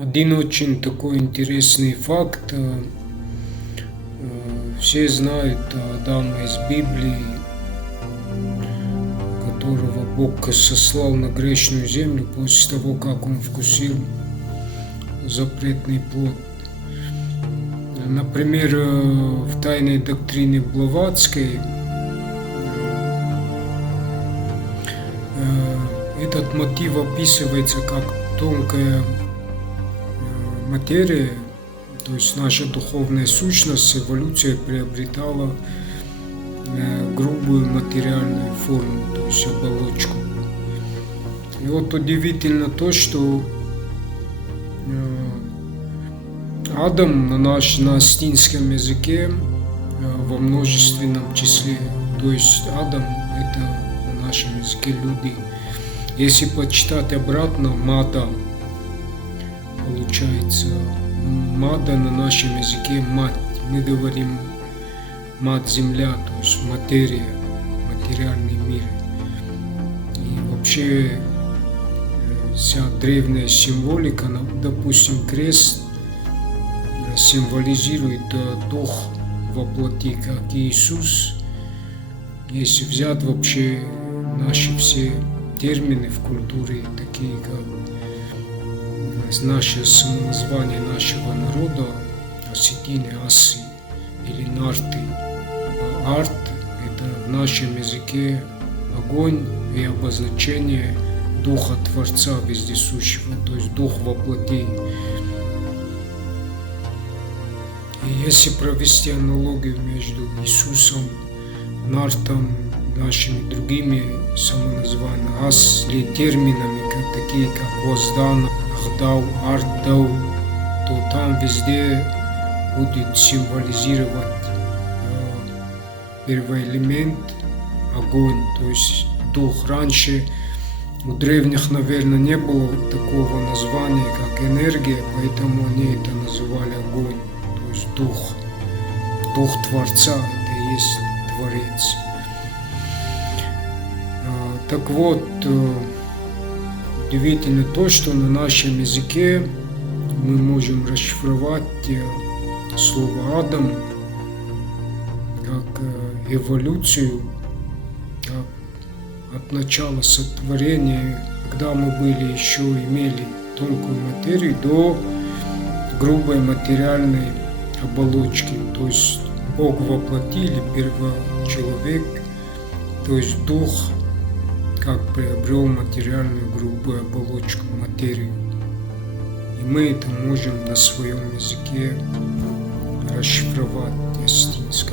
Один очень такой интересный факт. Все знают Адама из Библии, которого Бог сослал на грешную землю после того, как он вкусил запретный плод. Например, в тайной доктрине Блаватской этот мотив описывается как тонкая материя, то есть наша духовная сущность, эволюция приобретала грубую материальную форму, то есть оболочку. И вот удивительно то, что Адам на астинском языке во множественном числе, то есть Адам это на нашем языке люди. Если почитать обратно, Мада, получается, Мада на нашем языке мать. Мы говорим мать земля, то есть материя, материальный мир. И вообще вся древняя символика, допустим, крест символизирует дух во плоти, как Иисус. Если взять вообще наши все термины в культуре, такие как наше самоназвание нашего народа, осетины, асы или нарты. Арт – это в нашем языке огонь и обозначение Духа Творца Вездесущего, то есть Дух во плоти. И если провести аналогию между Иисусом, нартом, нашими другими самоназваниями, ас или терминами, такие как Воздан, Ахдау, Артдау, то там везде будет символизировать первый элемент – огонь, то есть дух. Раньше у древних, наверное, не было такого названия, как энергия, поэтому они это называли огонь, то есть дух. Дух Творца – это и есть Творец. Так вот, удивительно то, что на нашем языке мы можем расшифровать слово «Адам» как эволюцию, как от начала сотворения, когда мы были еще имели тонкую материю, до грубой материальной оболочки, то есть Бог воплотили, первочеловек, то есть дух, как приобрел материальную грубую оболочку, материю. И мы это можем на своем языке расшифровать астинском.